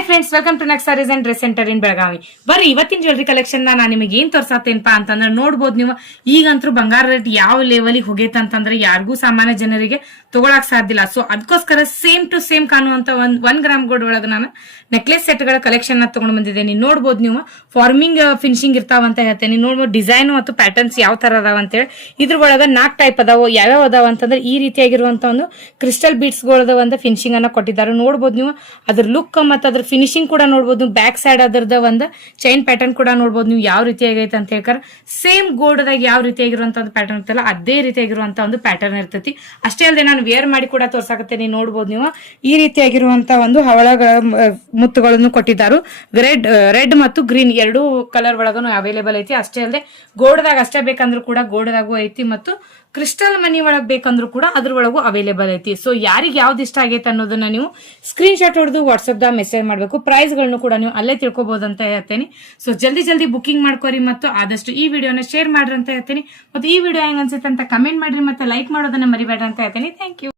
Hi friends, welcome to next sarees and dress center in Belagavi. ಬರ್ರಿ ಇವತ್ತಿನ jewellery collection ನಾನು ನಿಮಗೆ ಏನ್ ತೋರ್ಸಾತೇನಪ್ಪ ಅಂತಂದ್ರೆ ನೋಡ್ಬೋದು ನೀವು. ಈಗಂತೂ ಬಂಗಾರ ರೇಟ್ ಯಾವ ಲೆವೆಲಿಗೆ ಹೋಗೈತೆ ಅಂತಂದ್ರೆ ಯಾರಿಗೂ ಸಾಮಾನ್ಯ ಜನರಿಗೆ ತಗೊಳಕ್ ಸಾಧ್ಯ ಇಲ್ಲ. ಸೊ ಅದಕ್ಕೋಸ್ಕರ ಸೇಮ್ ಟು ಸೇಮ್ ಕಾಣುವಂತ ಒನ್ ಗ್ರಾಮ್ ಗೋಲ್ಡ್ ಒಳಗೆ ನಾನು ನೆಕ್ಲೆಸ್ ಸೆಟ್ ಗಳ ಕಲೆಕ್ಷನ್ ತಗೊಂಡ್ ಬಂದಿದ್ದೇನೆ. ನೋಡ್ಬೋದು ನೀವು ಫಾರ್ಮಿಂಗ್ ಫಿನಿಶಿಂಗ್ ಇರ್ತಾವಂತ ಹೇಳ್ತೇನೆ. ನೋಡ್ಬೋದು ಡಿಸೈನ್ ಮತ್ತು ಪ್ಯಾಟರ್ನ್ಸ್ ಯಾವ ತರ ಅದಾವ ಅಂತೇಳಿ. ಇದ್ರ ಒಳಗ 4 ಟೈಪ್ ಅದಾವ. ಯಾವ್ಯಾವ ಅದಾವ ಅಂತಂದ್ರೆ ಈ ರೀತಿಯಾಗಿರುವಂತ ಒಂದು ಕ್ರಿಸ್ಟಲ್ ಬೀಡ್ಸ್ ಗಳದ ಒಂದು ಫಿನಿಶಿಂಗ್ ಅನ್ನ ಕೊಟ್ಟಿದ್ದಾರೆ. ನೋಡ್ಬೋದು ನೀವು ಅದ್ರ ಲುಕ್ ಮತ್ತು ಅದ್ರ ಫಿನಿಶಿಂಗ್ ಕೂಡ ನೋಡ್ಬೋದು. ಬ್ಯಾಕ್ ಸೈಡ್ ಅದರದ ಒಂದು ಚೈನ್ ಪ್ಯಾಟರ್ನ್ ಕೂಡ ನೋಡ್ಬೋದು ನೀವು ಯಾವ ರೀತಿಯಾಗೈತೆ ಅಂತ ಹೇಳ್ತಾರೆ. ಸೇಮ್ ಗೋಲ್ಡ್ ದಾಗ ಯಾವ ರೀತಿಯಾಗಿರುವಂತ ಒಂದು ಪ್ಯಾಟರ್ನ್ ಇರ್ತಲ್ಲ ಅದೇ ರೀತಿಯಾಗಿರುವಂತ ಒಂದು ಪ್ಯಾಟರ್ನ್ ಇರ್ತೈತಿ. ಅಷ್ಟೇ ಅಲ್ಲದೆ ನಾನು ವೇರ್ ಮಾಡಿ ಕೂಡ ತೋರ್ಸಾಕತ್ತೇನೆ. ನೋಡ್ಬೋದು ನೀವು ಈ ರೀತಿಯಾಗಿರುವಂತ ಒಂದು ಹವಳಗಳ ಮುತ್ತುಗಳನ್ನು ಕೊಟ್ಟಿದ್ದಾರೆ. ರೆಡ್ ಮತ್ತು ಗ್ರೀನ್ ಎರಡೂ ಕಲರ್ ಒಳಗೂ ಅವೈಲೇಬಲ್ ಐತಿ. ಅಷ್ಟೇ ಅಲ್ಲದೆ ಗೋಲ್ಡ್ದಾಗ ಅಷ್ಟೇ ಬೇಕಂದ್ರೂ ಕೂಡ ಗೋಲ್ಡ್ದಾಗೂ ಐತಿ ಮತ್ತು ಕ್ರಿಸ್ಟಲ್ ಮನಿ ಒಳಗ್ ಬೇಕಂದ್ರೂ ಕೂಡ ಅದ್ರೊಳಗೂ ಅವೈಲೇಬಲ್ ಐತಿ. ಸೊ ಯಾರಿಗೆ ಯಾವ್ದು ಇಷ್ಟ ಆಗೈತೆ ಅನ್ನೋದನ್ನ ನೀವು ಸ್ಕ್ರೀನ್ ಶಾಟ್ ಹೊಡೆದು ವಾಟ್ಸ್ಆಪ್ ದಾಗ ಮೆಸೇಜ್ ಮಾಡಬೇಕು. ಪ್ರೈಸ್ ಗಳನ್ನು ಕೂಡ ನೀವು ಅಲ್ಲೇ ತಿಳ್ಕೊಬಹುದು ಅಂತ ಹೇಳ್ತೇನೆ. ಸೊ ಜಲ್ದಿ ಬುಕಿಂಗ್ ಮಾಡ್ಕೋರಿ ಮತ್ತು ಆದಷ್ಟು ಈ ವಿಡಿಯೋನ ಶೇರ್ ಮಾಡ್ರಿ ಅಂತ ಹೇಳ್ತೇನೆ. ಮತ್ತು ಈ ವಿಡಿಯೋ ಹೆಂಗ್ ಅನ್ಸುತ್ತೆ ಅಂತ ಕಮೆಂಟ್ ಮಾಡ್ರಿ ಮತ್ತೆ ಲೈಕ್ ಮಾಡೋದನ್ನ ಮರಿಬೇಡ ಅಂತ ಹೇಳ್ತೇನೆ. Thank you.